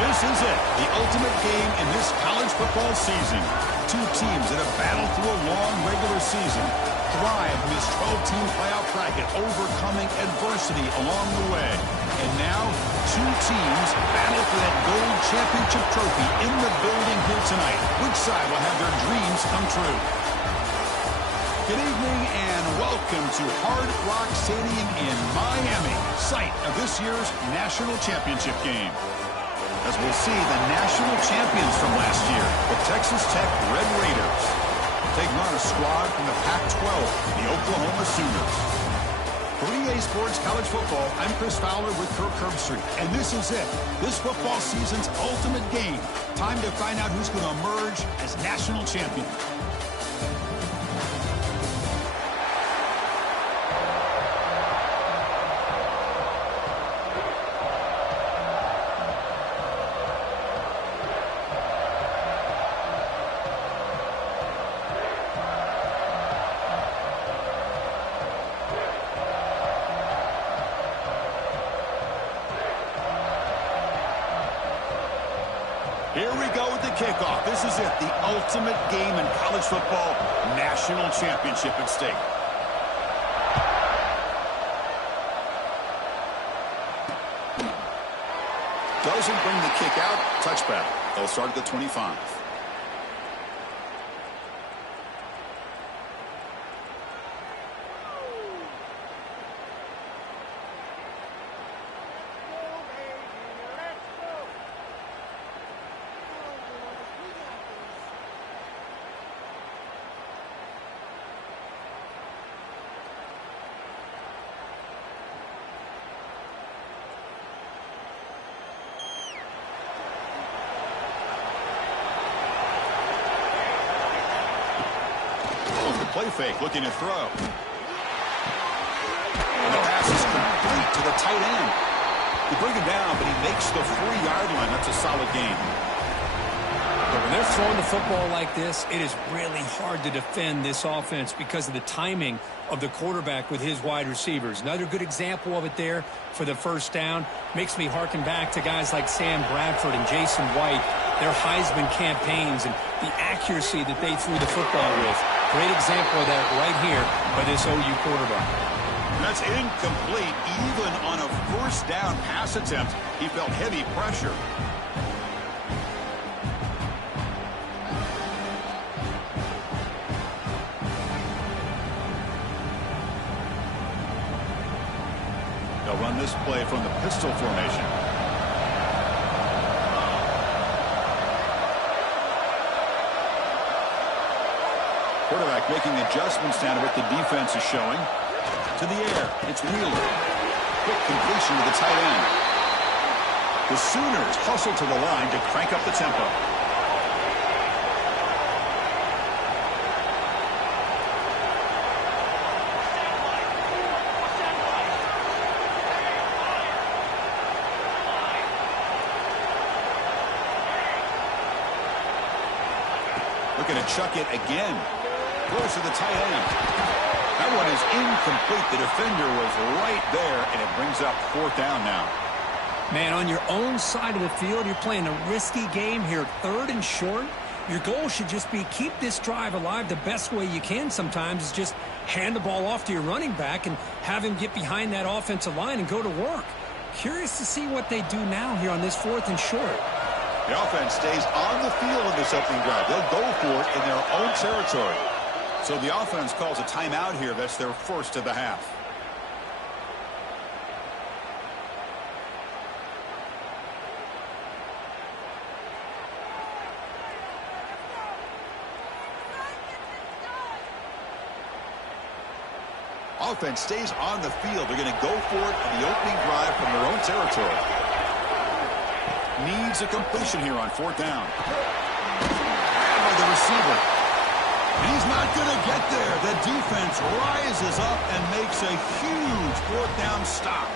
This is it, the ultimate game in this college football season. Two teams that have battled through a long regular season, thrived in this 12-team playoff bracket, overcoming adversity along the way. And now, two teams battle for that gold championship trophy in the building here tonight. Which side will have their dreams come true? Good evening and welcome to Hard Rock Stadium in Miami, site of this year's national championship game. As we'll see, the national champions from last year, the Texas Tech Red Raiders, taking on a squad from the Pac-12, the Oklahoma Sooners. For EA Sports College Football, I'm Chris Fowler with Kirk Herbstreit, and this is it, this football season's ultimate game. Time to find out who's going to emerge as national champion. Here we go with the kickoff. This is it, the ultimate game in college football, national championship at stake. Doesn't bring the kick out, touchback. They'll start at the 25. Play fake, looking to throw. And the pass is complete to the tight end. They bring him down, but he makes the 4-yard line. That's a solid gain. But when they're throwing the football like this, it is really hard to defend this offense because of the timing of the quarterback with his wide receivers. Another good example of it there for the first down. Makes me harken back to guys like Sam Bradford and Jason White, their Heisman campaigns and the accuracy that they threw the football with. Great example of that right here by this OU quarterback. That's incomplete. Even on a first down pass attempt, he felt heavy pressure. They'll run this play from the pistol formation. Quarterback making adjustments down to what the defense is showing. To the air, it's Wheeler. Quick completion to the tight end. The Sooners hustle to the line to crank up the tempo. Looking to chuck it again. Goes to the tight end. That one is incomplete. The defender was right there, and it brings up 4th down now. Man, on your own side of the field, you're playing a risky game here, 3rd and short. Your goal should just be keep this drive alive the best way you can sometimes is just hand the ball off to your running back and have him get behind that offensive line and go to work. Curious to see what they do now here on this 4th and short. The offense stays on the field in this opening drive. They'll go for it in their own territory. So the offense calls a timeout here. That's their first of the half. Offense stays on the field. They're going to go for it on the opening drive from their own territory. Needs a completion here on 4th down. Grabbed by the receiver. And he's not going to get there. The defense rises up and makes a huge 4th down stop.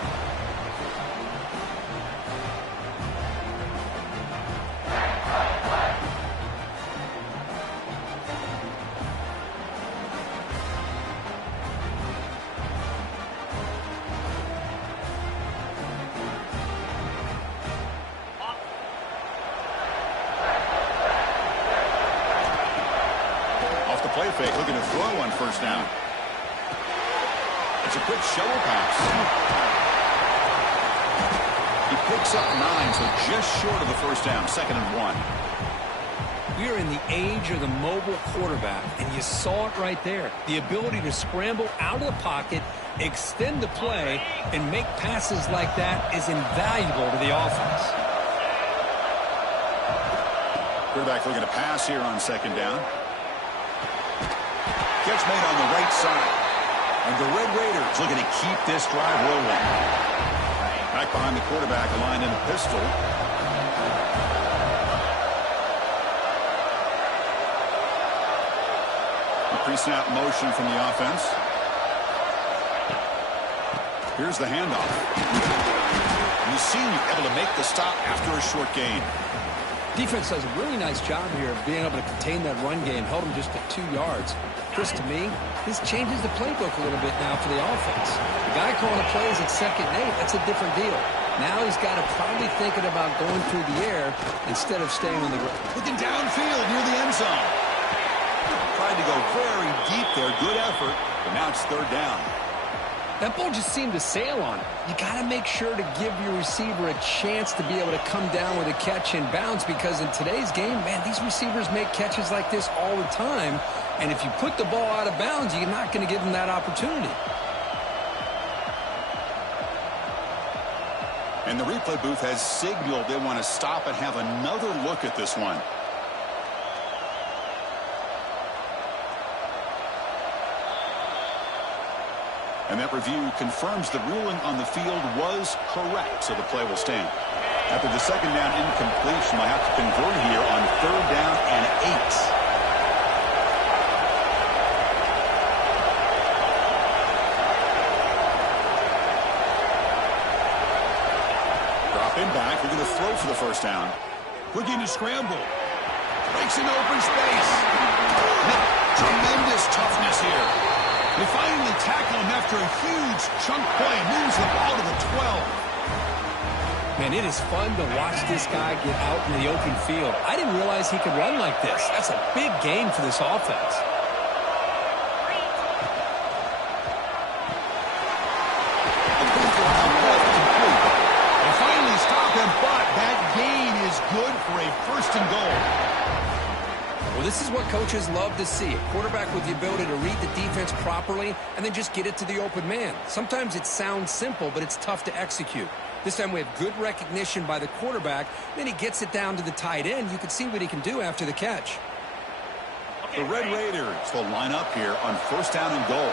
play fake, looking to throw on first down. It's a quick shovel pass. He picks up 9, so just short of the first down, 2nd and 1. We are in the age of the mobile quarterback, and you saw it right there. The ability to scramble out of the pocket, extend the play, and make passes like that is invaluable to the offense. Quarterback looking to pass here on 2nd down. Catch made on the right side. And the Red Raiders looking to keep this drive rolling. Back behind the quarterback, aligned in a pistol. Pre-snap motion from the offense. Here's the handoff. And you see him able to make the stop after a short gain. Defense does a really nice job here of being able to contain that run game. Held him just at 2 yards. Chris, to me, this changes the playbook a little bit now for the offense. The guy calling the plays at 2nd and 8, that's a different deal. Now he's got to probably thinking about going through the air instead of staying on the ground. Looking downfield near the end zone. Tried to go very deep there. Good effort. But now it's 3rd down. That ball just seemed to sail on it. You got to make sure to give your receiver a chance to be able to come down with a catch and bounce, because in today's game, man, these receivers make catches like this all the time. And if you put the ball out of bounds, you're not going to give them that opportunity. And the replay booth has signaled they want to stop and have another look at this one. And that review confirms the ruling on the field was correct, so the play will stand. After the 2nd down incompletion, they'll have to convert here on 3rd down and 8. Dropping back, we're going to throw for the first down. Looking to scramble. Breaks into open space. Tremendous toughness here. They finally tackle him after a huge chunk play. Moves the ball to the 12. Man, it is fun to watch this guy get out in the open field. I didn't realize he could run like this. That's a big game for this offense. They finally stop him, but that gain is good for a 1st and goal. Well, this is what coaches love to see. A quarterback with the ability to read the defense properly and then just get it to the open man. Sometimes it sounds simple, but it's tough to execute. This time we have good recognition by the quarterback. Then he gets it down to the tight end. You can see what he can do after the catch. The Red Raiders will line up here on 1st down and goal.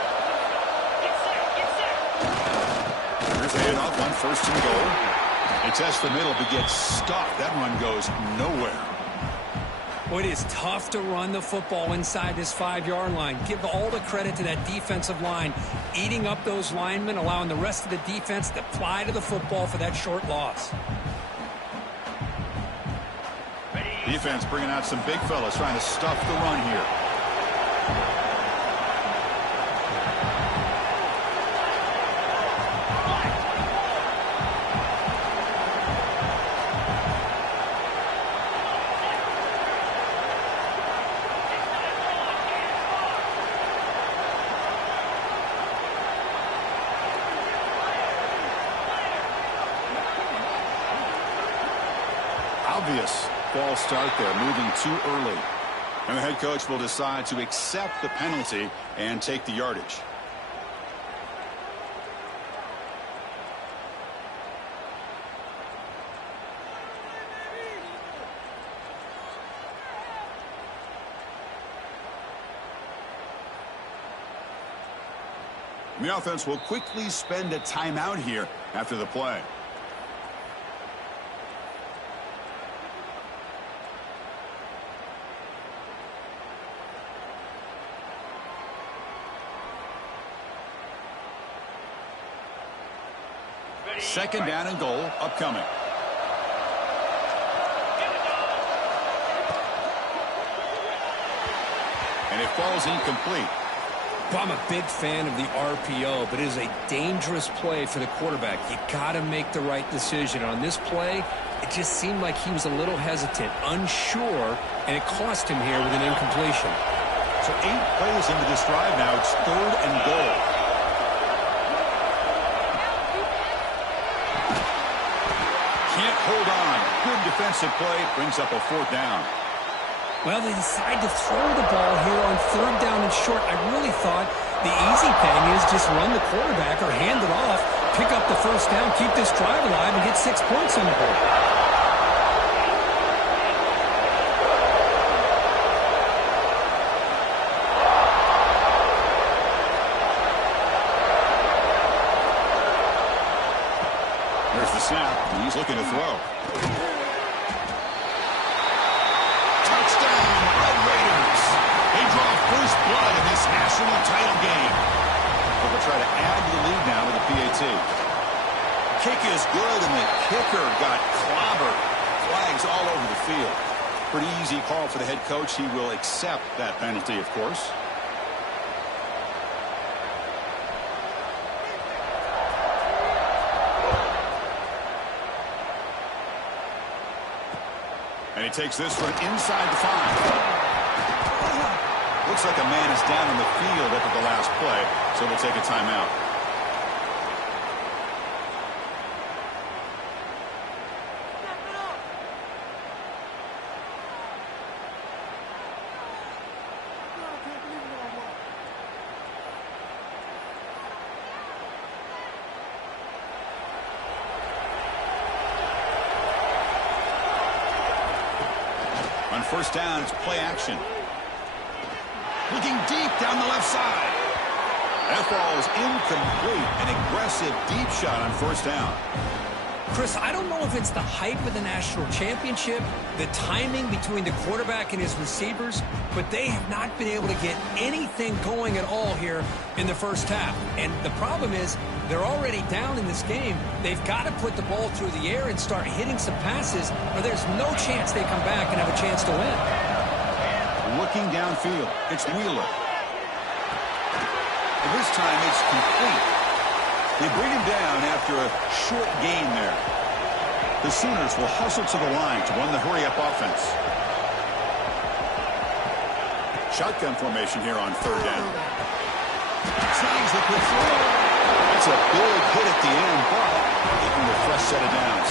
Here's the handoff on 1st and goal. They test the middle but gets stuffed. That run goes nowhere. Well, it is tough to run the football inside this 5-yard line. Give all the credit to that defensive line, eating up those linemen, allowing the rest of the defense to fly to the football for that short loss. Defense bringing out some big fellas trying to stuff the run here. Obvious false start there, moving too early. And the head coach will decide to accept the penalty and take the yardage. And the offense will quickly spend a timeout here after the play. Second down and goal upcoming. And it falls incomplete. Well, I'm a big fan of the RPO, but it is a dangerous play for the quarterback. You got to make the right decision. On this play, it just seemed like he was a little hesitant, unsure, and it cost him here with an incompletion. So 8 plays into this drive now. It's 3rd and goal. Can't hold on. Good defensive play. Brings up a 4th down. Well, they decide to throw the ball here on 3rd down and short. I really thought the easy thing is just run the quarterback or hand it off, pick up the 1st down, keep this drive alive, and get 6 points on the board. There's the snap. He's looking to throw. Touchdown, Red Raiders. They draw first blood in this national title game. They'll try to add to the lead now with the PAT. Kick is good, and the kicker got clobbered. Flags all over the field. Pretty easy call for the head coach. He will accept that penalty, of course. And he takes this one inside the 5. Looks like a man is down in the field after the last play, so we'll take a timeout. On 1st down, it's play action. Looking deep down the left side. That ball is incomplete. An aggressive deep shot on 1st down. Chris, I don't know if it's the hype of the national championship, the timing between the quarterback and his receivers, but they have not been able to get anything going at all here in the 1st half. And the problem is they're already down in this game. They've got to put the ball through the air and start hitting some passes, or there's no chance they come back and have a chance to win. Looking downfield, it's Wheeler. And this time it's complete. They bring him down after a short gain there. The Sooners will hustle to the line to run the hurry-up offense. Shotgun formation here on 3rd down. Tries the quick throw. That's a big hit at the end, but taking a fresh set of downs.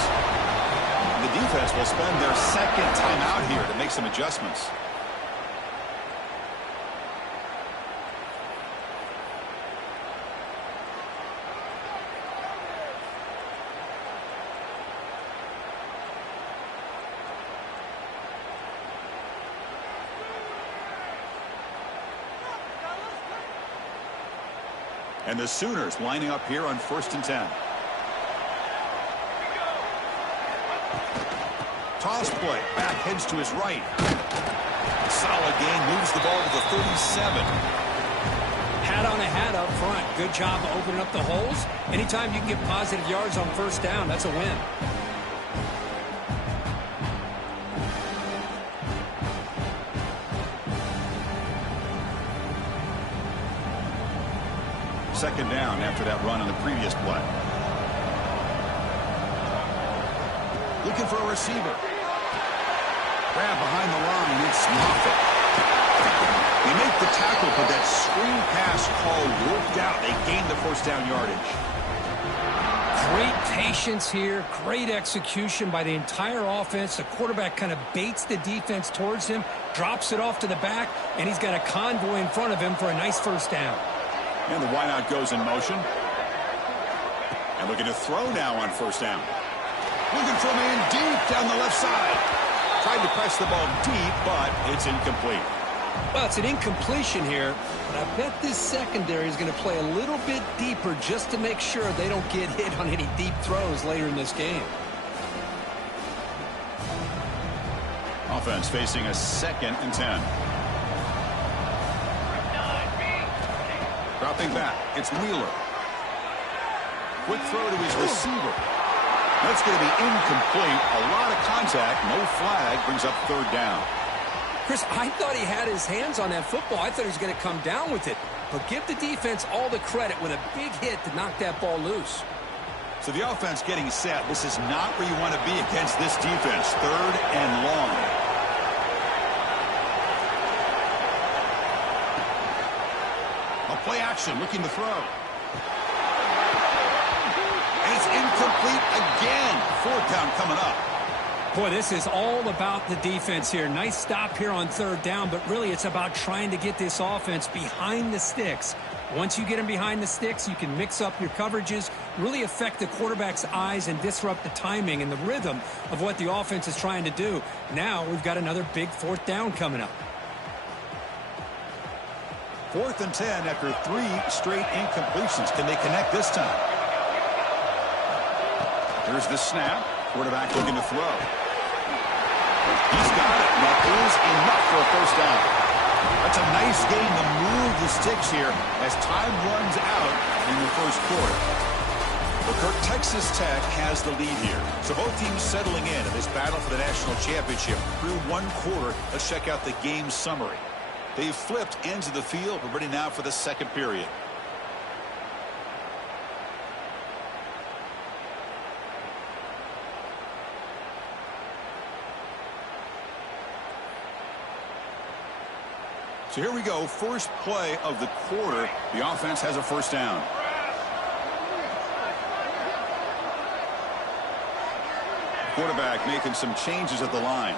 The defense will spend their 2nd timeout here to make some adjustments. And the Sooners lining up here on 1st and 10. Toss play. Back heads to his right. Solid gain. Moves the ball to the 37. Hat on a hat up front. Good job of opening up the holes. Anytime you can get positive yards on 1st down, that's a win. Second down after that run on the previous play. Looking for a receiver. Grab behind the line. It's Moffitt. They make the tackle, but that screen pass call worked out. They gained the 1st down yardage. Great patience here. Great execution by the entire offense. The quarterback kind of baits the defense towards him, drops it off to the back, and he's got a convoy in front of him for a nice 1st down. And the wideout goes in motion. And looking to throw now on 1st down. Looking for a man deep down the left side. Tried to press the ball deep, but it's incomplete. Well, it's an incompletion here, but I bet this secondary is going to play a little bit deeper just to make sure they don't get hit on any deep throws later in this game. Offense facing a 2nd and 10. Dropping back, it's Wheeler. Quick throw to his receiver. That's going to be incomplete. A lot of contact, no flag, brings up 3rd down. Chris, I thought he had his hands on that football. I thought he was going to come down with it. But give the defense all the credit with a big hit to knock that ball loose. So the offense getting set. This is not where you want to be against this defense. 3rd and long. Play action, looking to throw. And it's incomplete again. Fourth down coming up. Boy, this is all about the defense here. Nice stop here on third down, but really it's about trying to get this offense behind the sticks. Once you get them behind the sticks, you can mix up your coverages, really affect the quarterback's eyes and disrupt the timing and the rhythm of what the offense is trying to do. Now we've got another big fourth down coming up. 4th and 10 after 3 straight incompletions. Can they connect this time? Here's the snap. Quarterback looking to throw. He's got it. That is enough for a first down. That's a nice game to move the sticks here as time runs out in the first quarter. Well, Kirk, Texas Tech has the lead here. So both teams settling in this battle for the national championship through one quarter. Let's check out the game summary. They've flipped ends of the field. We're ready now for the second period. So here we go. First play of the quarter. The offense has a first down. Quarterback making some changes at the line.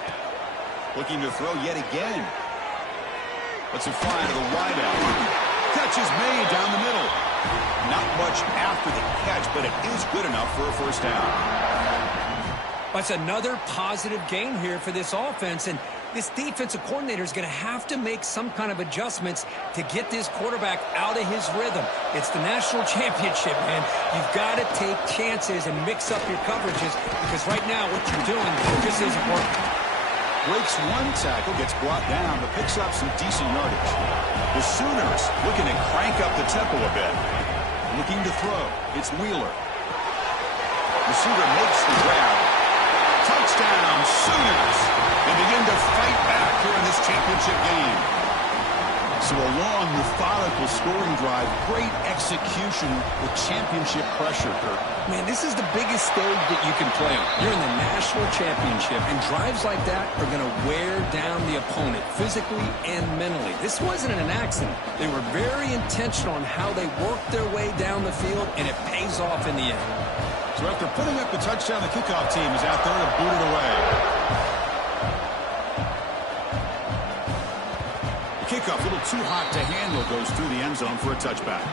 Looking to throw yet again. Lets it fly to the wideout. Catch is made down the middle. Not much after the catch, but it is good enough for a first down. That's another positive gain here for this offense, and this defensive coordinator is going to have to make some kind of adjustments to get this quarterback out of his rhythm. It's the national championship, man. You've got to take chances and mix up your coverages because right now what you're doing just isn't working. Breaks one tackle, gets brought down, but picks up some decent yardage. The Sooners looking to crank up the tempo a bit. Looking to throw. It's Wheeler. Receiver makes the grab. Touchdown, Sooners. They begin to fight back here in this championship game. So a long, methodical scoring drive. Great execution with championship pressure, Kurt. Man, this is the biggest stage that you can play on. You're in the national championship, and drives like that are going to wear down the opponent physically and mentally. This wasn't an accident. They were very intentional on how they worked their way down the field, and it pays off in the end. So after putting up the touchdown, the kickoff team is out there to boot it away. The kickoff, a little too hot to handle, goes through the end zone for a touchback.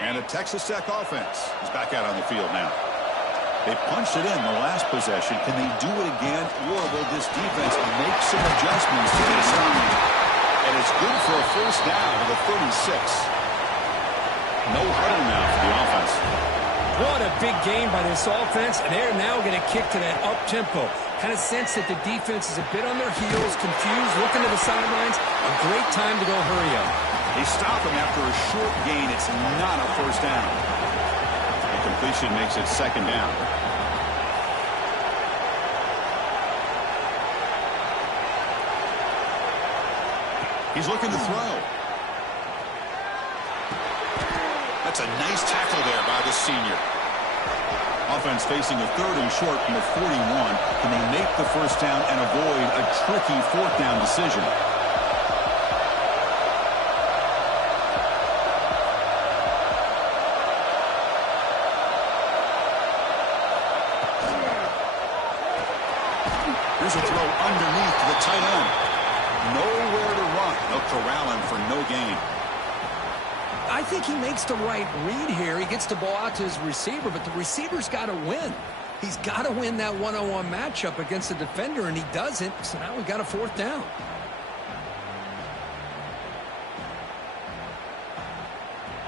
And the Texas Tech offense is back out on the field now. They punched it in the last possession. Can they do it again, or will this defense make some adjustments to this time? And it's good for a first down to the 36. No huddle now for the offense. What a big game by this offense, and they're now going to kick to that up-tempo. Kind of sense that the defense is a bit on their heels, confused, looking to the sidelines. A great time to go hurry up. They stop him after a short gain. It's not a first down. The completion makes it second down. He's looking to throw. That's a nice tackle there by the senior. Offense facing a third and short from the 41. Can they make the first down and avoid a tricky fourth down decision? Here's a throw underneath to the tight end. Nowhere to run. They'll corral him for no gain. I think he makes the right read here. He gets the ball out to his receiver, but the receiver's got to win. He's got to win that one-on-one matchup against the defender, and he doesn't. So now we've got a fourth down.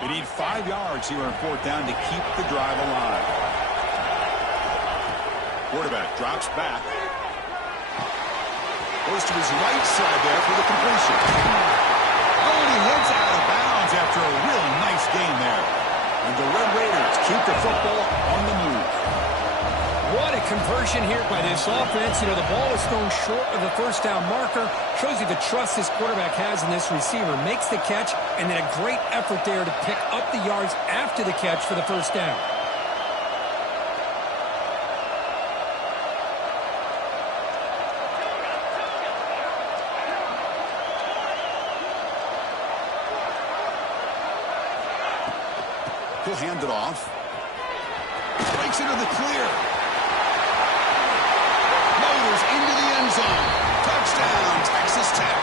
They need 5 yards here on fourth down to keep the drive alive. Quarterback drops back. Goes to his right side there for the completion. Oh, and he heads out of bounds after a really nice game there. And the Red Raiders keep the football on the move. What a conversion here by this offense. You know, the ball is thrown short of the first down marker. Shows you the trust this quarterback has in this receiver. Makes the catch, and then a great effort there to pick up the yards after the catch for the first down. He'll hand it off. Breaks into the clear. Motors into the end zone. Touchdown, Texas Tech.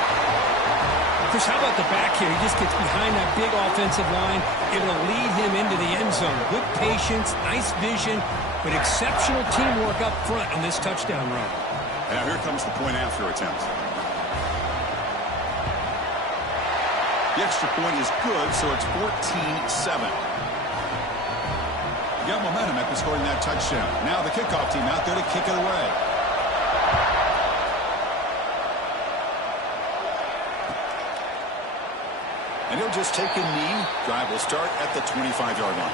Chris, how about the back here? He just gets behind that big offensive line, able to lead him into the end zone. Good patience, nice vision, but exceptional teamwork up front on this touchdown run. Now here comes the point after attempt. The extra point is good, so it's 14-7. Got momentum after scoring that touchdown. Now the kickoff team out there to kick it away. And he'll just take a knee. Drive will start at the 25-yard line.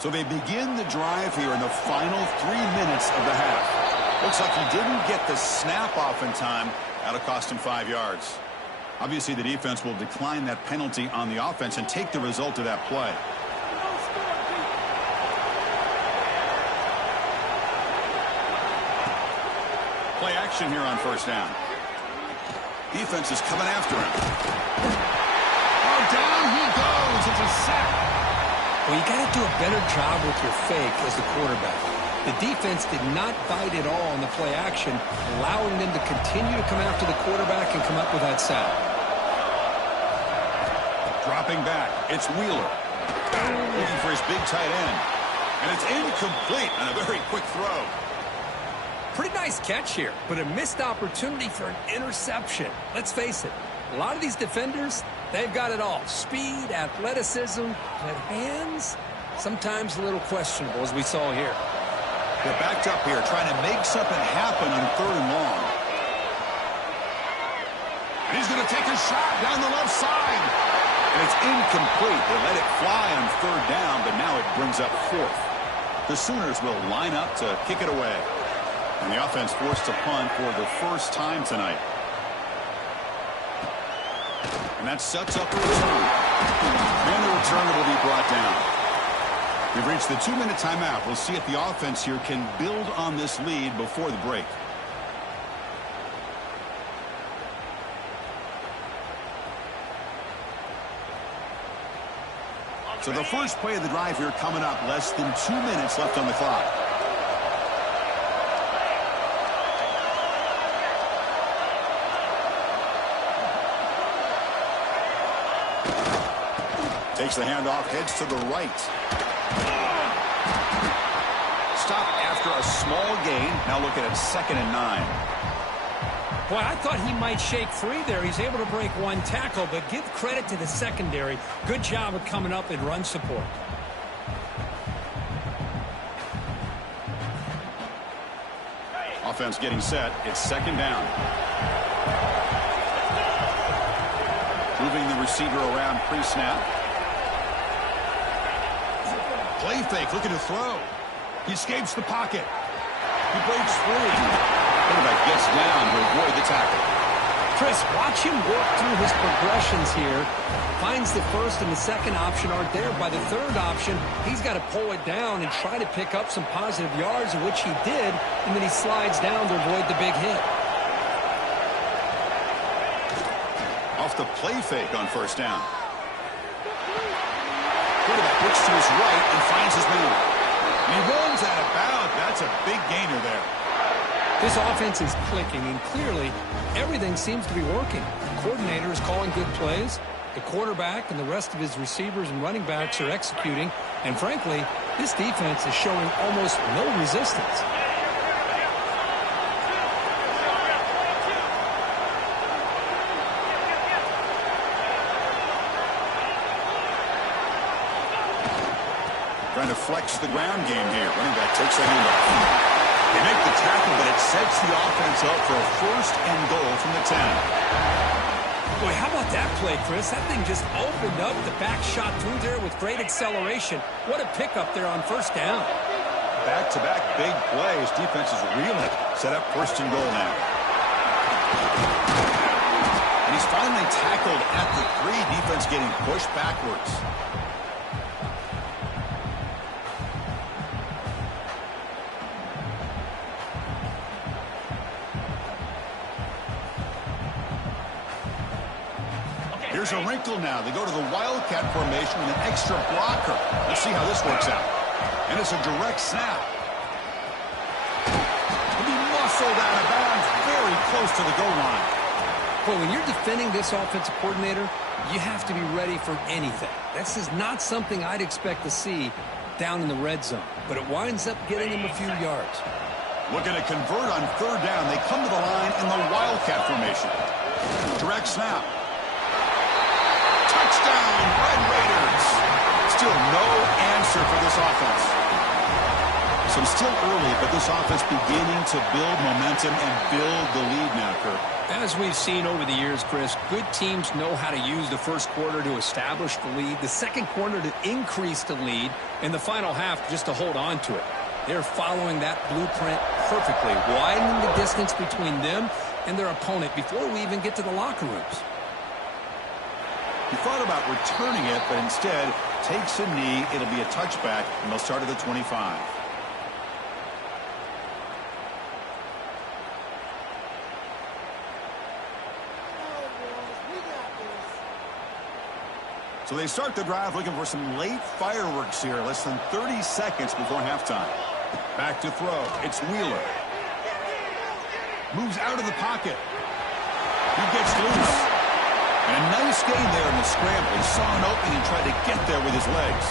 So they begin the drive here in the final 3 minutes of the half. Looks like he didn't get the snap off in time. That'll cost him 5 yards. Obviously, the defense will decline that penalty on the offense and take the result of that play. Play action here on first down. Defense is coming after him. Oh, down he goes. It's a sack. Well, you got to do a better job with your fake as the quarterback. The defense did not bite at all on the play action, allowing them to continue to come after the quarterback and come up with that sack. Dropping back, it's Wheeler. Looking for his big tight end. And it's incomplete on a very quick throw. Pretty nice catch here, but a missed opportunity for an interception. Let's face it, a lot of these defenders, they've got it all. Speed, athleticism, but hands, sometimes a little questionable, as we saw here. They're backed up here, trying to make something happen on 3rd and long. And he's going to take a shot down the left side. And it's incomplete. They let it fly on 3rd down, but now it brings up 4th. The Sooners will line up to kick it away. And the offense forced to punt for the first time tonight. And that sets up a return. And the returner will be brought down. We've reached the 2-minute timeout. We'll see if the offense here can build on this lead before the break. So the first play of the drive here coming up. Less than 2 minutes left on the clock. Takes the handoff, heads to the right. Stop after a small gain. Now looking at 2nd and 9. Boy, I thought he might shake free there. He's able to break one tackle, but give credit to the secondary. Good job of coming up and run support. Offense getting set. It's 2nd down. Moving the receiver around pre-snap. Play fake, looking to throw. He escapes the pocket. He breaks free. Quarterback gets down to avoid the tackle. Chris, watch him work through his progressions here. Finds the first and the second option aren't there. By the third option, he's got to pull it down and try to pick up some positive yards, which he did, and then he slides down to avoid the big hit. Off the play fake on first down. Quarterback looks to his right and finds his man. And he runs out of bounds. That's a big gainer there. This offense is clicking, and clearly everything seems to be working. The coordinator is calling good plays. The quarterback and the rest of his receivers and running backs are executing. And frankly, this defense is showing almost no resistance. Trying to flex the ground game here. Running back takes a handoff. They make the tackle, but it sets the offense up for a first and goal from the 10. Boy, how about that play, Chris? That thing just opened up. The back shot through there with great acceleration. What a pickup there on first down. Back-to-back big plays. Defense is reeling. Set up first and goal now. And he's finally tackled at the 3. Defense getting pushed backwards. Here's a wrinkle now. They go to the Wildcat formation with an extra blocker. Let's see how this works out. And it's a direct snap. He'll be muscled out of bounds very close to the goal line. Well, when you're defending this offensive coordinator, you have to be ready for anything. This is not something I'd expect to see down in the red zone. But it winds up getting him a few yards. Looking to convert on third down. They come to the line in the Wildcat formation. Direct snap. Touchdown, Red Raiders. Still no answer for this offense. So still early, but this offense beginning to build momentum and build the lead now, Kirk. As we've seen over the years, Chris, good teams know how to use the first quarter to establish the lead, the second quarter to increase the lead, and the final half just to hold on to it. They're following that blueprint perfectly, widening the distance between them and their opponent before we even get to the locker rooms. He thought about returning it, but instead takes a knee. It'll be a touchback, and they'll start at the 25. So they start the drive looking for some late fireworks here. Less than 30 seconds before halftime. Back to throw. It's Wheeler. Moves out of the pocket. He gets loose. And a nice gain there in the scramble. He saw an opening and tried to get there with his legs.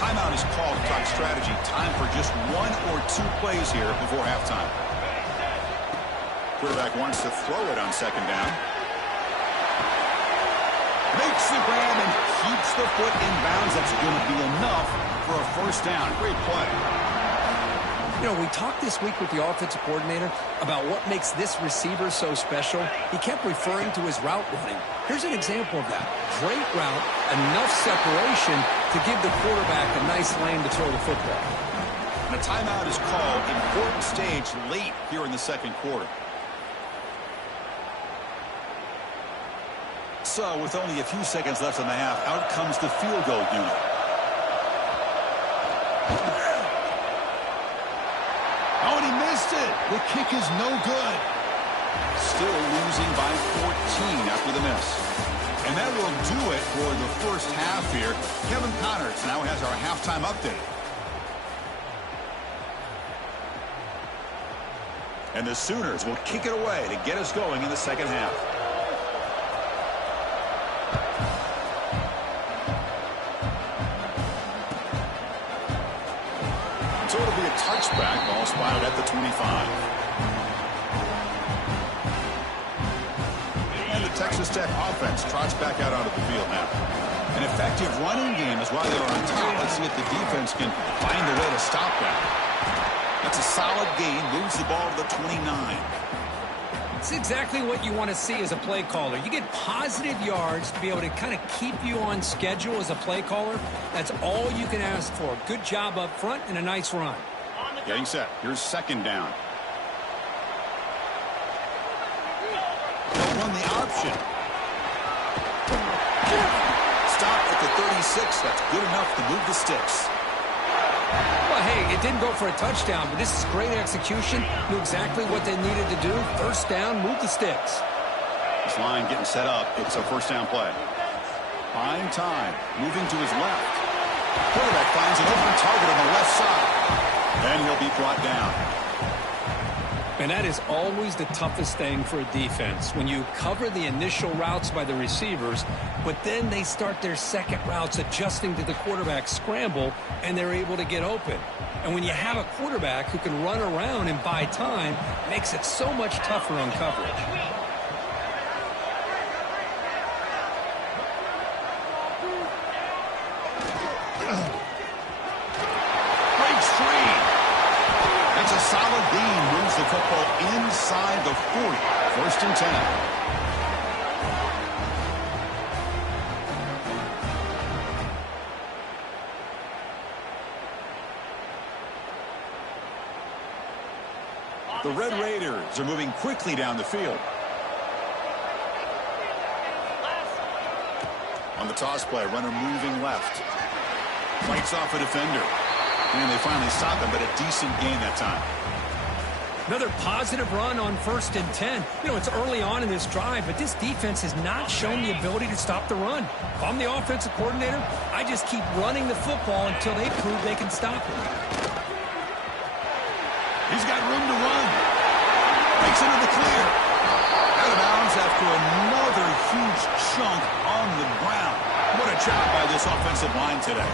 Timeout is called to talk strategy. Time for just 1 or 2 plays here before halftime. Quarterback wants to throw it on second down. Makes the grab and keeps the foot in bounds. That's going to be enough for a first down. Great play. You know, we talked this week with the offensive coordinator about what makes this receiver so special. He kept referring to his route running. Here's an example of that. Great route, enough separation to give the quarterback a nice lane to throw the football. And a timeout is called. Important stage late here in the second quarter. So, with only a few seconds left in the half, out comes the field goal unit. Oh, and he missed it. The kick is no good. Still losing by 14 after the miss. And that will do it for the first half here. Kevin Connors now has our halftime update. And the Sooners will kick it away to get us going in the second half. So it'll be a touchback, ball spotted at the 25. And the Texas Tech offense trots back out onto the field now. An effective running game is why they're on top. Let's see if the defense can find a way to stop that. That's a solid gain, moves the ball to the 29. It's exactly what you want to see as a play caller. You get positive yards to be able to kind of keep you on schedule as a play caller. That's all you can ask for. Good job up front and a nice run. Getting set. Here's second down. They'll run the option. Stop at the 36. That's good enough to move the sticks. Well, hey, it didn't go for a touchdown, but this is great execution. Knew exactly what they needed to do. First down, move the sticks. This line getting set up. It's a first down play. Fine time. Moving to his left. Quarterback finds an open target on the left side. And he'll be brought down. And that is always the toughest thing for a defense. When you cover the initial routes by the receivers, but then they start their second routes adjusting to the quarterback scramble, and they're able to get open. And when you have a quarterback who can run around and buy time, it makes it so much tougher on coverage. football inside the 40. 1st and 10. The Red Raiders are moving quickly down the field. On the toss play, runner moving left. Fights off a defender. And they finally stop him, but a decent gain that time. Another positive run on 1st and 10. You know, it's early on in this drive, but this defense has not shown the ability to stop the run. If I'm the offensive coordinator, I just keep running the football until they prove they can stop it. He's got room to run. Makes it into the clear. Out of bounds after another huge chunk on the ground. What a job by this offensive line today.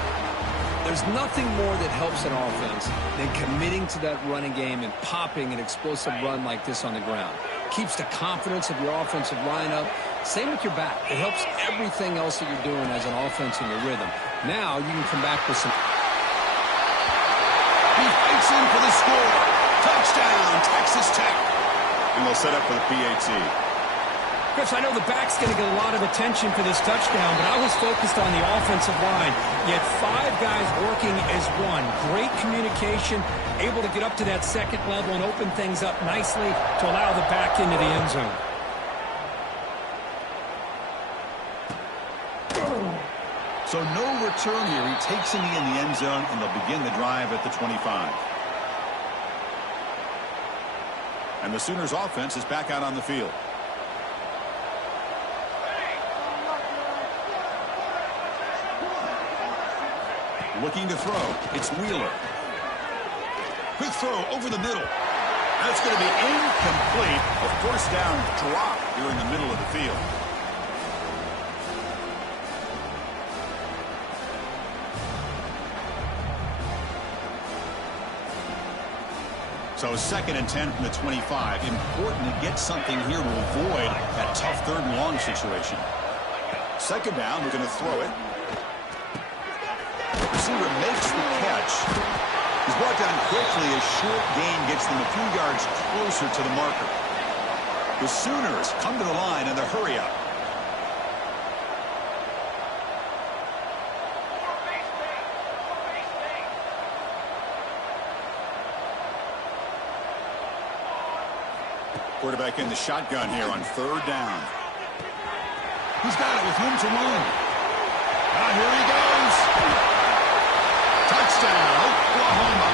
There's nothing more that helps an offense than committing to that running game and popping an explosive run like this on the ground. Keeps the confidence of your offensive lineup. Same with your back. It helps everything else that you're doing as an offense in your rhythm. Now you can come back with some... He fights in for the score. Touchdown, Texas Tech. And they'll set up for the PAT. Chris, I know the back's going to get a lot of attention for this touchdown, but I was focused on the offensive line. You had 5 guys working as one. Great communication, able to get up to that second level and open things up nicely to allow the back into the end zone. So no return here. He takes him in the end zone, and they'll begin the drive at the 25. And the Sooners offense is back out on the field. Looking to throw. It's Wheeler. Quick throw over the middle. That's going to be incomplete. A 1st down drop here in the middle of the field. So 2nd and 10 from the 25. Important to get something here to avoid that tough 3rd and long situation. 2nd down, we're going to throw it. Receiver makes the catch. He's brought down quickly. A short gain gets them a few yards closer to the marker. The Sooners come to the line in the hurry up. Quarterback in the shotgun here on 3rd down. He's got it with room to run. Here he goes. Touchdown, Oklahoma.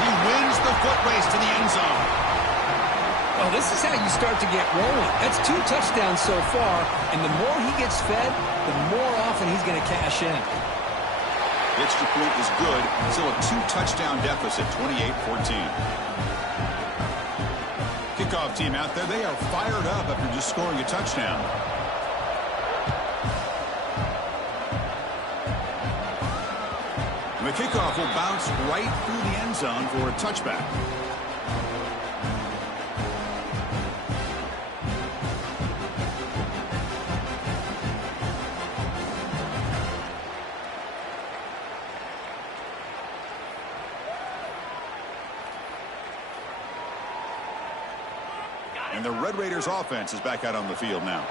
He wins the foot race to the end zone. Well, this is how you start to get rolling. That's 2 touchdowns so far, and the more he gets fed, the more often he's going to cash in. The extra point is good. Still a 2-touchdown deficit, 28-14. Kickoff team out there, they are fired up after just scoring a touchdown. The kickoff will bounce right through the end zone for a touchback. And the Red Raiders offense is back out on the field now.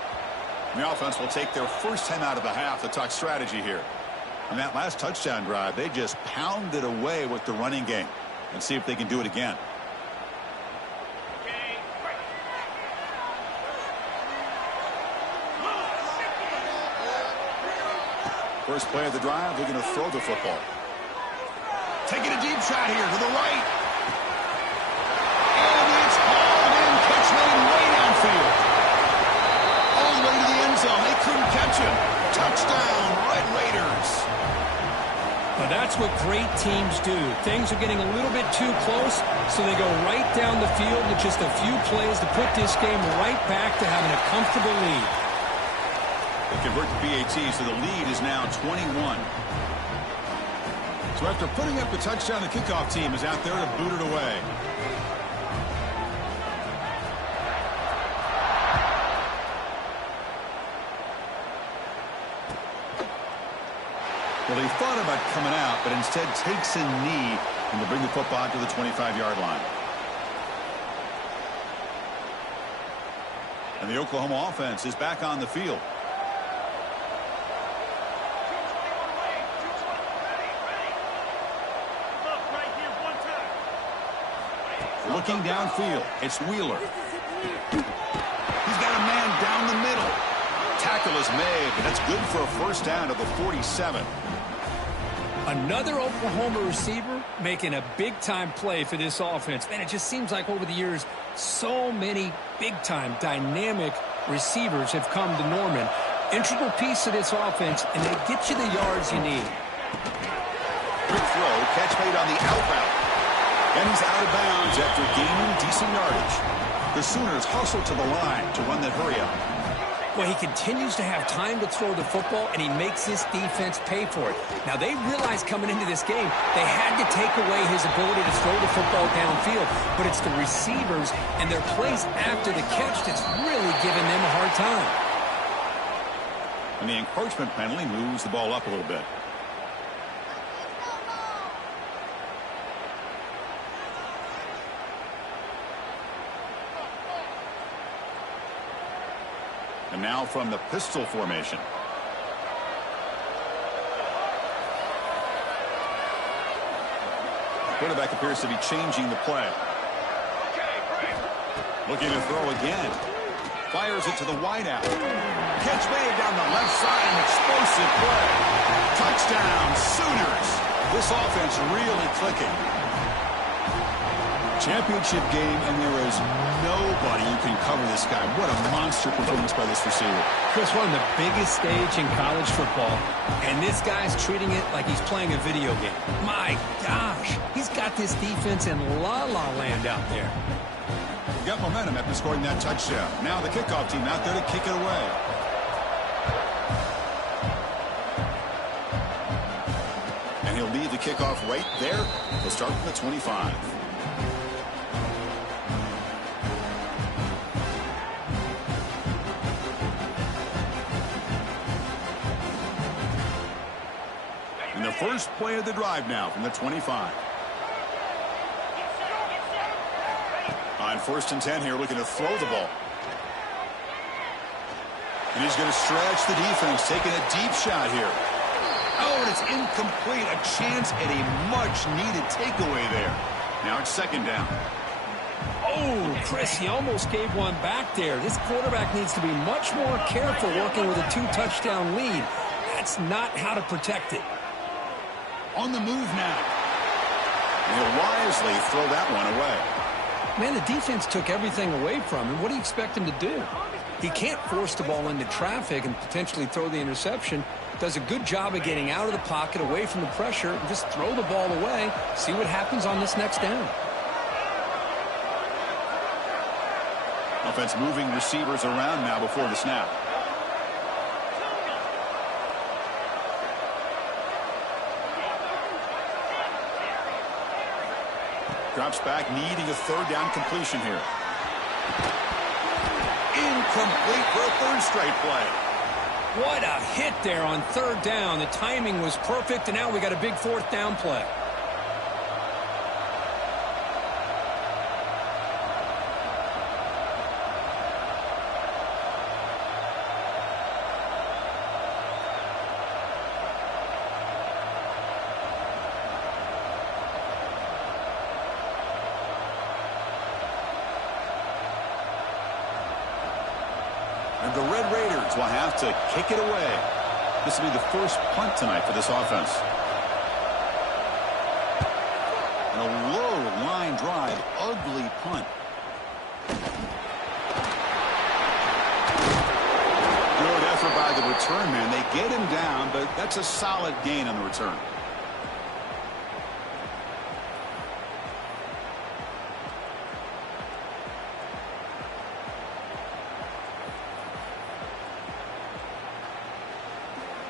And the offense will take their first time out of the half to talk strategy here. On that last touchdown drive, they just pounded away with the running game. Let's see if they can do it again. First play of the drive, they're going to throw the football. Taking a deep shot here to the right. And it's hauled in, catch made way downfield. All the way to the end zone. They couldn't catch him. Touchdown, Red Raiders. Now that's what great teams do. Things are getting a little bit too close, so they go right down the field with just a few plays to put this game right back to having a comfortable lead. They convert the PAT, so the lead is now 21. So after putting up the touchdown, the kickoff team is out there to boot it away. Well, he thought about coming out, but instead takes a knee and to bring the football out to the 25-yard line. And the Oklahoma offense is back on the field. Looking downfield, it's Wheeler. He's got a man down the middle. Tackle is made, but that's good for a first down to the 47. Another Oklahoma receiver making a big-time play for this offense. Man, it just seems like over the years, so many big-time, dynamic receivers have come to Norman. Integral piece of this offense, and they get you the yards you need. Quick throw, catch made on the out route. And he's out of bounds after gaining decent yardage. The Sooners hustle to the line to run that hurry up. Well, he continues to have time to throw the football, and he makes this defense pay for it. Now, they realized coming into this game, they had to take away his ability to throw the football downfield. But it's the receivers and their plays after the catch that's really giving them a hard time. And the encroachment penalty moves the ball up a little bit. And now from the pistol formation. Quarterback appears to be changing the play. Looking to throw again. Fires it to the wideout. Catch made down the left side. An explosive play. Touchdown, Sooners. This offense really clicking. Championship game, and there is nobody who can cover this guy. What a monster performance by this receiver. Chris, one of the biggest stage in college football, and this guy's treating it like he's playing a video game. My gosh, he's got this defense in la-la land out there. He got momentum after scoring that touchdown. Now the kickoff team out there to kick it away. And he'll lead the kickoff right there. He'll start from the 25. And the first play of the drive now from the 25. On 1st and 10 here, looking to throw the ball. And he's going to stretch the defense, taking a deep shot here. Oh, and it's incomplete. A chance at a much-needed takeaway there. Now it's 2nd down. Oh, Chris, he almost gave one back there. This quarterback needs to be much more careful working with a 2-touchdown lead. That's not how to protect it. On the move now. And he'll wisely throw that one away. Man, the defense took everything away from him. What do you expect him to do? He can't force the ball into traffic and potentially throw the interception. Does a good job of getting out of the pocket, away from the pressure, and just throw the ball away. See what happens on this next down. Offense moving receivers around now before the snap. Drops back, needing a 3rd down completion here. Incomplete for a 3rd straight play. What a hit there on 3rd down. The timing was perfect, and now we got a big 4th down play. And the Red Raiders will have to kick it away. This will be the first punt tonight for this offense. And a low line drive, ugly punt. Good effort by the return man. They get him down, but that's a solid gain on the return.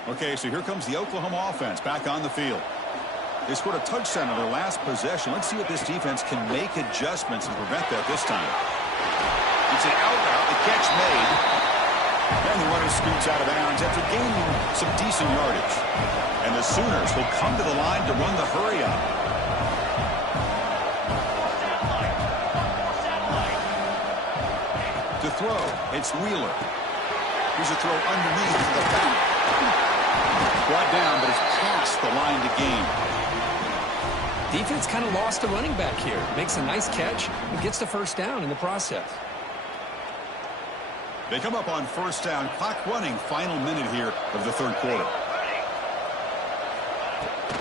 Okay, so here comes the Oklahoma offense back on the field. They scored a touchdown on their last possession. Let's see if this defense can make adjustments and prevent that this time. It's an out route, the catch made. And the runner scoots out of bounds after gaining some decent yardage. And the Sooners will come to the line to run the hurry up. To throw. It's Wheeler. Here's a throw underneath to the back. Brought down, but it's past the line to gain. Defense kind of lost a running back here. Makes a nice catch and gets the first down in the process. They come up on first down. Clock running. Final minute here of the third quarter.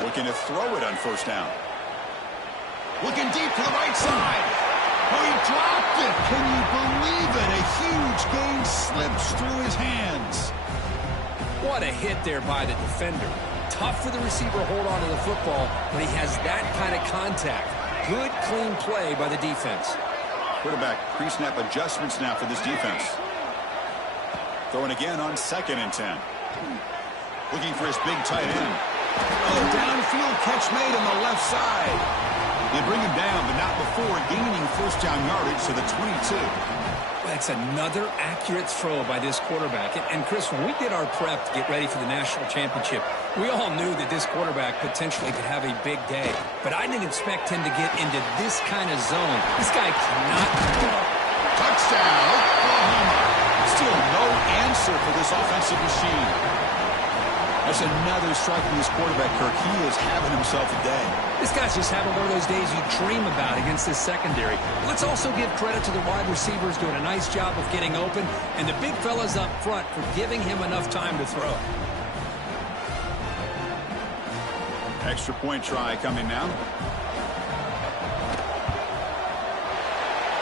Looking to throw it on first down. Looking deep to the right side. Oh, he dropped it. Can you believe it? A huge gain slips through his hands. What a hit there by the defender. Tough for the receiver to hold on to the football when he has that kind of contact. Good, clean play by the defense. Quarterback pre-snap adjustments now for this defense. Throwing again on 2nd and 10. Looking for his big tight end. Oh, downfield catch made on the left side. They bring him down, but not before gaining first down yardage to the 22. That's another accurate throw by this quarterback. And Chris, when we did our prep to get ready for the national championship, we all knew that this quarterback potentially could have a big day. But I didn't expect him to get into this kind of zone. This guy cannot. Touchdown, Oklahoma. Still no answer for this offensive machine. That's another strike from this quarterback, Kirk. He is having himself a day. This guy's just having one of those days you dream about against this secondary. Let's also give credit to the wide receivers doing a nice job of getting open, and the big fellas up front for giving him enough time to throw. Extra point try coming now.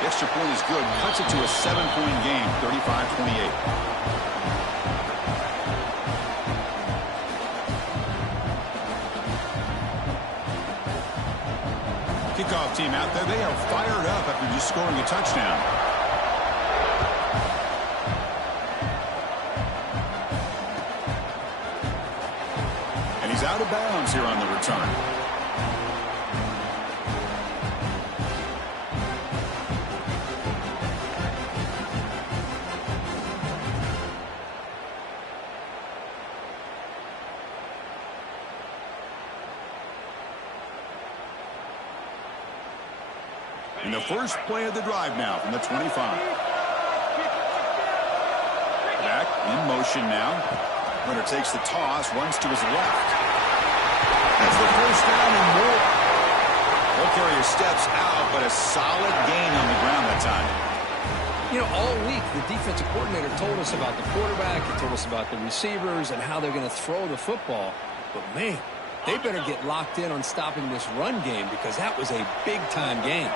The extra point is good. Cuts it to a 7-point game, 35-28. Kickoff team out there. They are fired up after just scoring a touchdown. And he's out of bounds here on the return. In the first play of the drive now from the 25. Back in motion now. Runner takes the toss, runs to his left. That's the first down and more. He'll carry his steps out, but a solid gain on the ground that time. You know, all week the defensive coordinator told us about the quarterback. He told us about the receivers and how they're going to throw the football. But, man, they better get locked in on stopping this run game because that was a big-time game.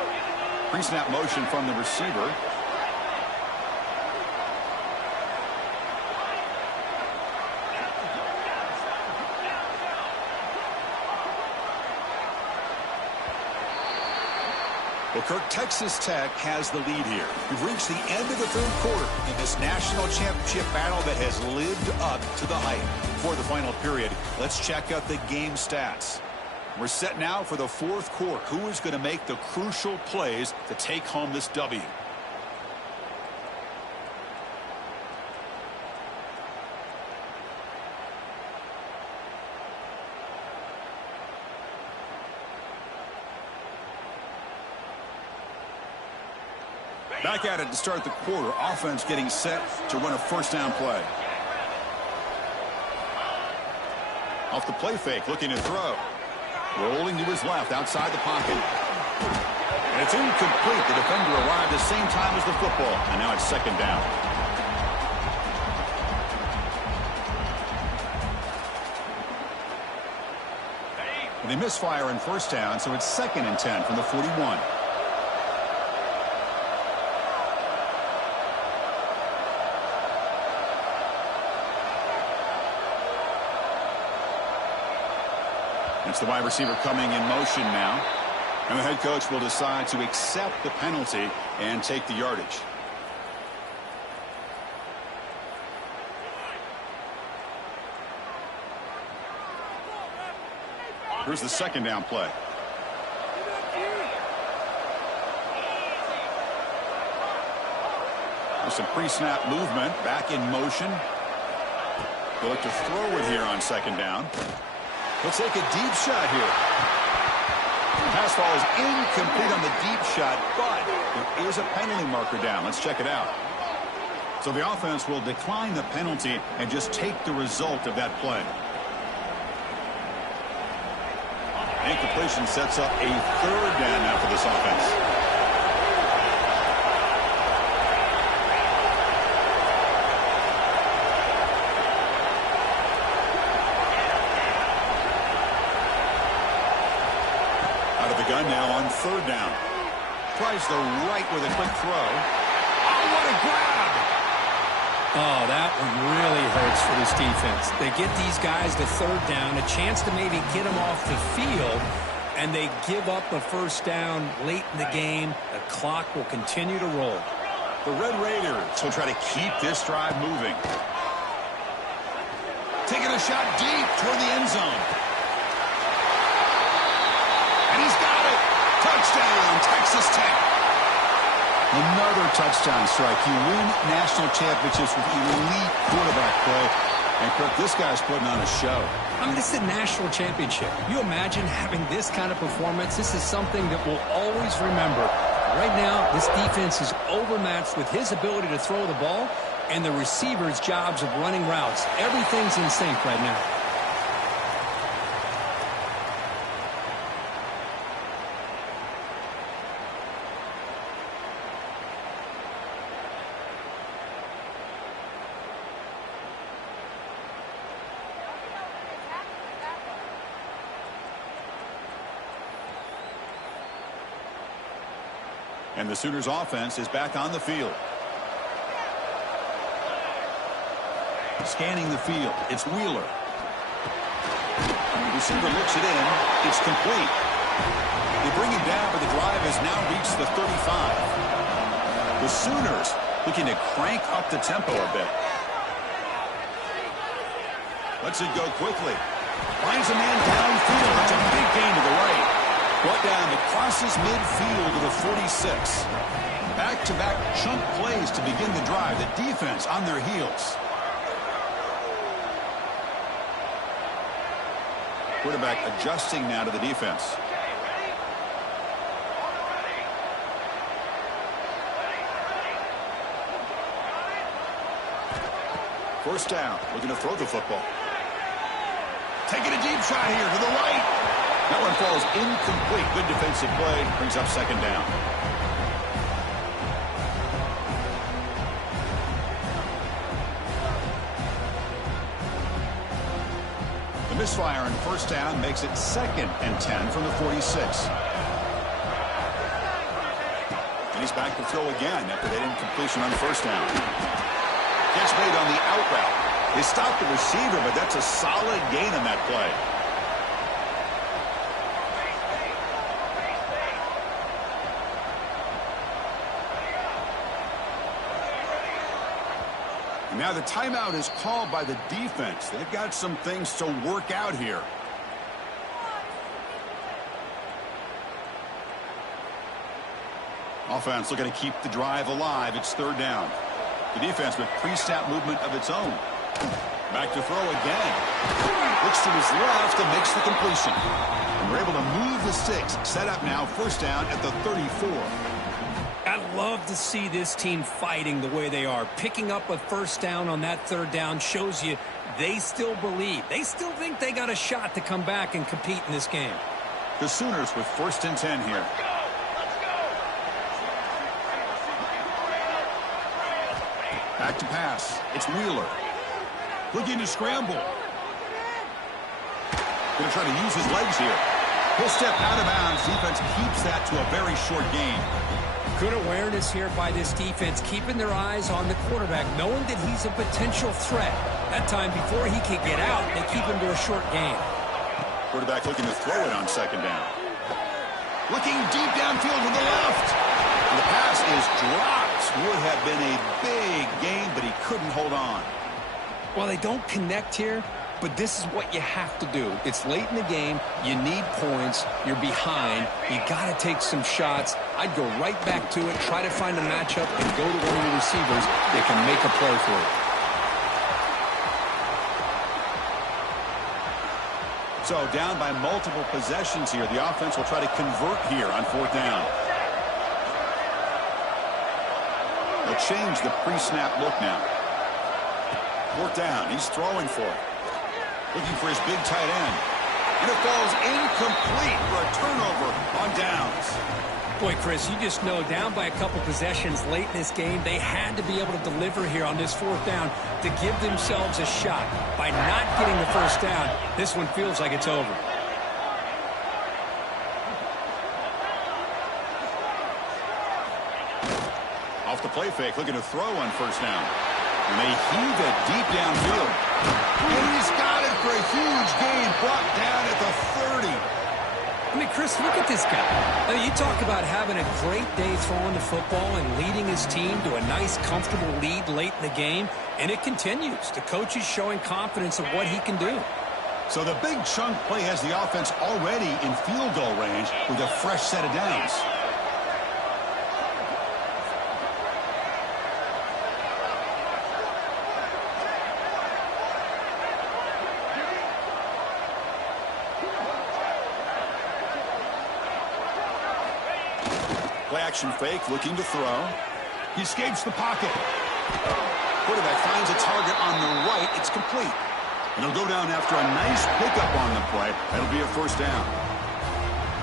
Pre-snap motion from the receiver. Well, Kirk, Texas Tech has the lead here. We've reached the end of the third quarter in this national championship battle that has lived up to the hype. For the final period, let's check out the game stats. We're set now for the fourth quarter. Who is going to make the crucial plays to take home this W? Back at it to start the quarter. Offense getting set to run a first down play. Off the play fake, looking to throw. Rolling to his left, outside the pocket. And it's incomplete. The defender arrived at the same time as the football. And now it's second down. And they misfire in first down, so it's 2nd and 10 from the 41. It's the wide receiver coming in motion now. And the head coach will decide to accept the penalty and take the yardage. Here's the second down play. There's some pre-snap movement. Back in motion. They'll look to throw it here on second down. He'll take a deep shot here. The pass ball is incomplete on the deep shot, but there is a penalty marker down. Let's check it out. So the offense will decline the penalty and just take the result of that play. Incompletion sets up a third down now for this offense. Out of the gun now on third down. Tries the right with a quick throw. Oh, what a grab! Oh, that one really hurts for this defense. They get these guys to third down, a chance to maybe get them off the field, and they give up a first down late in the game. The clock will continue to roll. The Red Raiders will try to keep this drive moving. Taking a shot deep toward the end zone. And he's got it. Touchdown, Texas Tech. Another touchdown strike. You win national championships with elite quarterback play. And, Kirk, this guy's putting on a show. I mean, this is a national championship. You imagine having this kind of performance? This is something that we'll always remember. Right now, this defense is overmatched with his ability to throw the ball and the receivers' jobs of running routes. Everything's in sync right now. And the Sooners offense is back on the field. Scanning the field. It's Wheeler. The receiver looks it in. It's complete. They bring him down, but the drive has now reached the 35. The Sooners looking to crank up the tempo a bit. Lets it go quickly. Finds a man downfield. That's a big gain to the right. Brought down that crosses midfield to the 46. Back-to-back chunk plays to begin the drive. The defense on their heels. Quarterback adjusting now to the defense. First down. Looking to throw the football. Taking a deep shot here to the right. That one falls incomplete. Good defensive play. Brings up second down. The misfire on first down makes it 2nd and 10 from the 46. And he's back to throw again after that incompletion on first down. Catch made on the out route. They stopped the receiver, but that's a solid gain on that play. Now the timeout is called by the defense. They've got some things to work out here. Offense looking to keep the drive alive. It's third down. The defense with pre-snap movement of its own. Back to throw again. Looks to his left and makes the completion. And we're able to move the sticks. Set up now, first down at the 34. I love to see this team fighting the way they are. Picking up a first down on that third down shows you they still believe. They still think they got a shot to come back and compete in this game. The Sooners with 1st and 10 here. Back to pass. It's Wheeler. Looking to scramble. Going to try to use his legs here. He'll step out of bounds. Defense keeps that to a very short gain. Good awareness here by this defense, keeping their eyes on the quarterback, knowing that he's a potential threat. That time before he can get out, they keep him to a short gain. Quarterback looking to throw it on second down. Looking deep downfield to the left. And the pass is dropped. Would have been a big gain, but he couldn't hold on. Well, they don't connect here, but this is what you have to do. It's late in the game. You need points. You're behind. You got to take some shots. I'd go right back to it, try to find a matchup, and go to one of your receivers that can make a play for it. So down by multiple possessions here. The offense will try to convert here on fourth down. They'll change the pre-snap look now. Fourth down. He's throwing for it. Looking for his big tight end. And it falls incomplete for a turnover on downs. Boy, Chris, you just know down by a couple possessions late in this game, they had to be able to deliver here on this fourth down to give themselves a shot. By not getting the first down, this one feels like it's over. Off the play fake, looking to throw on first down. And they heave it deep downfield. And he's got it for a huge gain, brought down at the 30. I mean, Chris, look at this guy. I mean, you talk about having a great day throwing the football and leading his team to a nice, comfortable lead late in the game, and it continues. The coach is showing confidence of what he can do. So the big chunk play has the offense already in field goal range with a fresh set of downs. Action fake, looking to throw. He escapes the pocket. Quarterback finds a target on the right. It's complete. And he'll go down after a nice pickup on the play. That'll be a first down.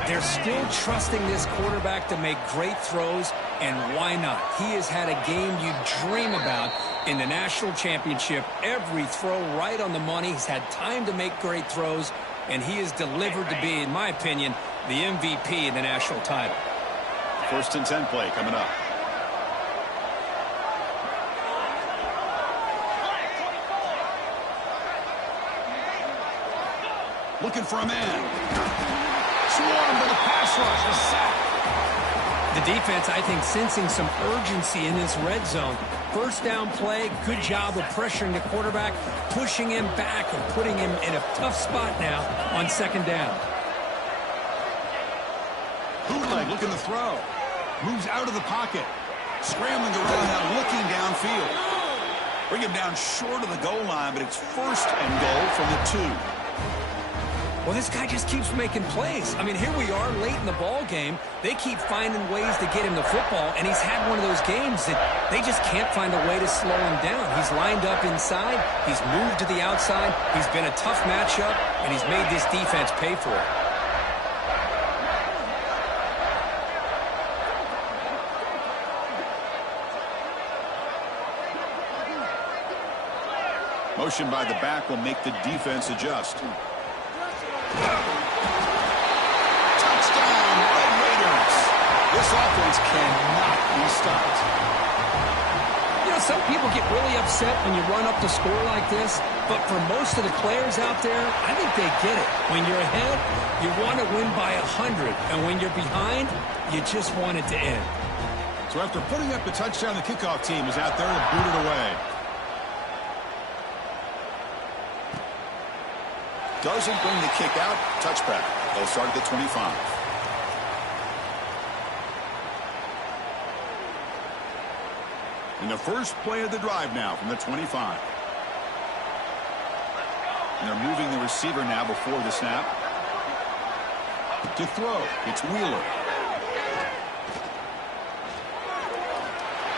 They're still trusting this quarterback to make great throws, and why not? He has had a game you dream about in the national championship. Every throw right on the money. He's had time to make great throws, and he has delivered to be, in my opinion, the MVP in the national title. First and 10 play coming up. Looking for a man. Swarmed by the pass rush. The sack. The defense, I think, sensing some urgency in this red zone. First down play, good job of pressuring the quarterback, pushing him back and putting him in a tough spot now on second down. Bootleg looking to throw. Moves out of the pocket. Scrambling around now, looking downfield. Bring him down short of the goal line, but it's first and goal from the 2. Well, this guy just keeps making plays. I mean, here we are late in the ball game. They keep finding ways to get him the football, and he's had one of those games that they just can't find a way to slow him down. He's lined up inside. He's moved to the outside. He's been a tough matchup, and he's made this defense pay for it. Motion by the back will make the defense adjust. Touchdown, Red Raiders. This offense cannot be stopped. You know, some people get really upset when you run up the score like this, but for most of the players out there, I think they get it. When you're ahead, you want to win by 100, and when you're behind, you just want it to end. So after putting up the touchdown, the kickoff team is out there to boot it away. Doesn't bring the kick out. Touchback. They'll start at the 25. In the first play of the drive now from the 25. And they're moving the receiver now before the snap. To throw. It's Wheeler.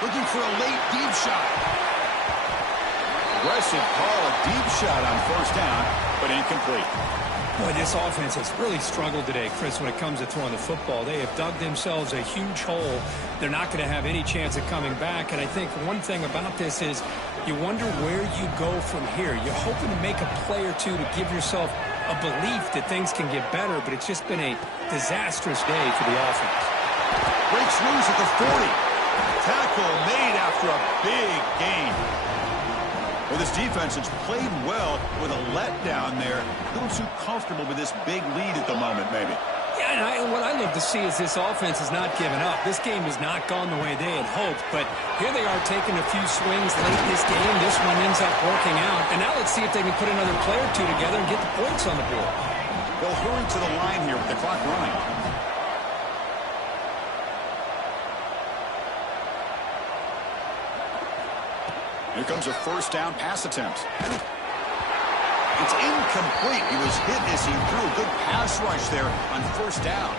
Looking for a late deep shot. Aggressive call, a deep shot on first down, but incomplete. Boy, this offense has really struggled today, Chris, when it comes to throwing the football. They have dug themselves a huge hole. They're not going to have any chance of coming back. And I think one thing about this is you wonder where you go from here. You're hoping to make a play or two to give yourself a belief that things can get better, but it's just been a disastrous day for the offense. Breaks loose at the 40. Tackle made after a big gain. Well, this defense has played well with a letdown there. A little too comfortable with this big lead at the moment, maybe. Yeah, and what I love to see is this offense has not given up. This game has not gone the way they had hoped, but here they are taking a few swings late in this game. This one ends up working out, and now let's see if they can put another play or two together and get the points on the board. They'll hurry to the line here with the clock running. Here comes a first down pass attempt. It's incomplete. He was hit as he threw. Good pass rush there on first down.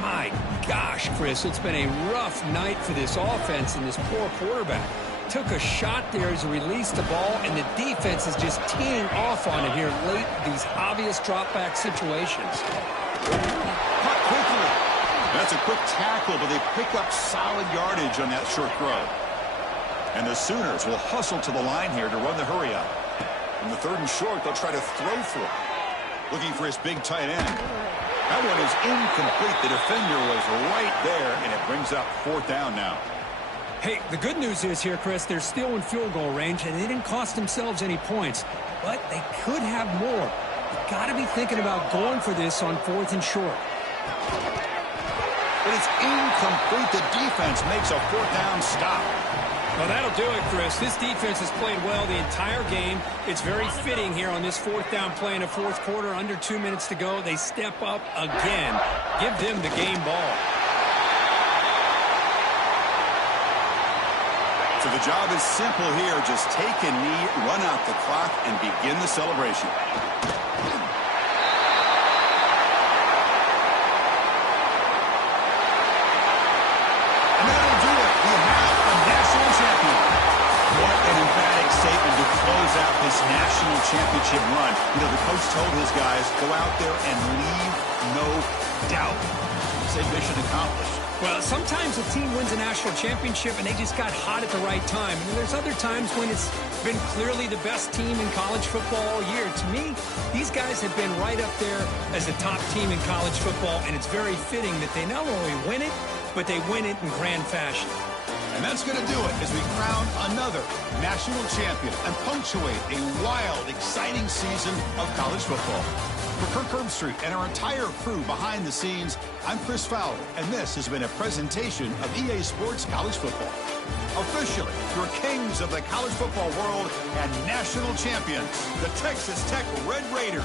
My gosh, Chris, it's been a rough night for this offense and this poor quarterback. Took a shot there as he released the ball, and the defense is just teeing off on it here late, these obvious drop-back situations. Caught quickly. That's a quick tackle, but they pick up solid yardage on that short throw. And the Sooners will hustle to the line here to run the hurry up. In the 3rd and short, they'll try to throw for it. Looking for his big tight end. That one is incomplete. The defender was right there, and it brings up 4th down now. Hey, the good news is here, Chris, they're still in field goal range, and they didn't cost themselves any points. But they could have more. You've got to be thinking about going for this on 4th and short. But it's incomplete. The defense makes a 4th down stop. Well, that'll do it, Chris. This defense has played well the entire game. It's very fitting here on this 4th down play in the 4th quarter. Under 2 minutes to go. They step up again. Give them the game ball. So the job is simple here. Just take a knee, run out the clock, and begin the celebration. And that'll do it. We have a national champion. What an emphatic statement to close out this national championship run. You know, the coach told his guys, go out there and leave no doubt. Say mission accomplished. Well, sometimes a team wins a national championship and they just got hot at the right time. And there's other times when it's been clearly the best team in college football all year. To me, these guys have been right up there as the top team in college football, and it's very fitting that they not only win it, but they win it in grand fashion. And that's going to do it as we crown another national champion and punctuate a wild, exciting season of college football. For Kirk Herbstreit and our entire crew behind the scenes, I'm Chris Fowler, and this has been a presentation of EA Sports College Football. Officially, your kings of the college football world and national champions, the Texas Tech Red Raiders.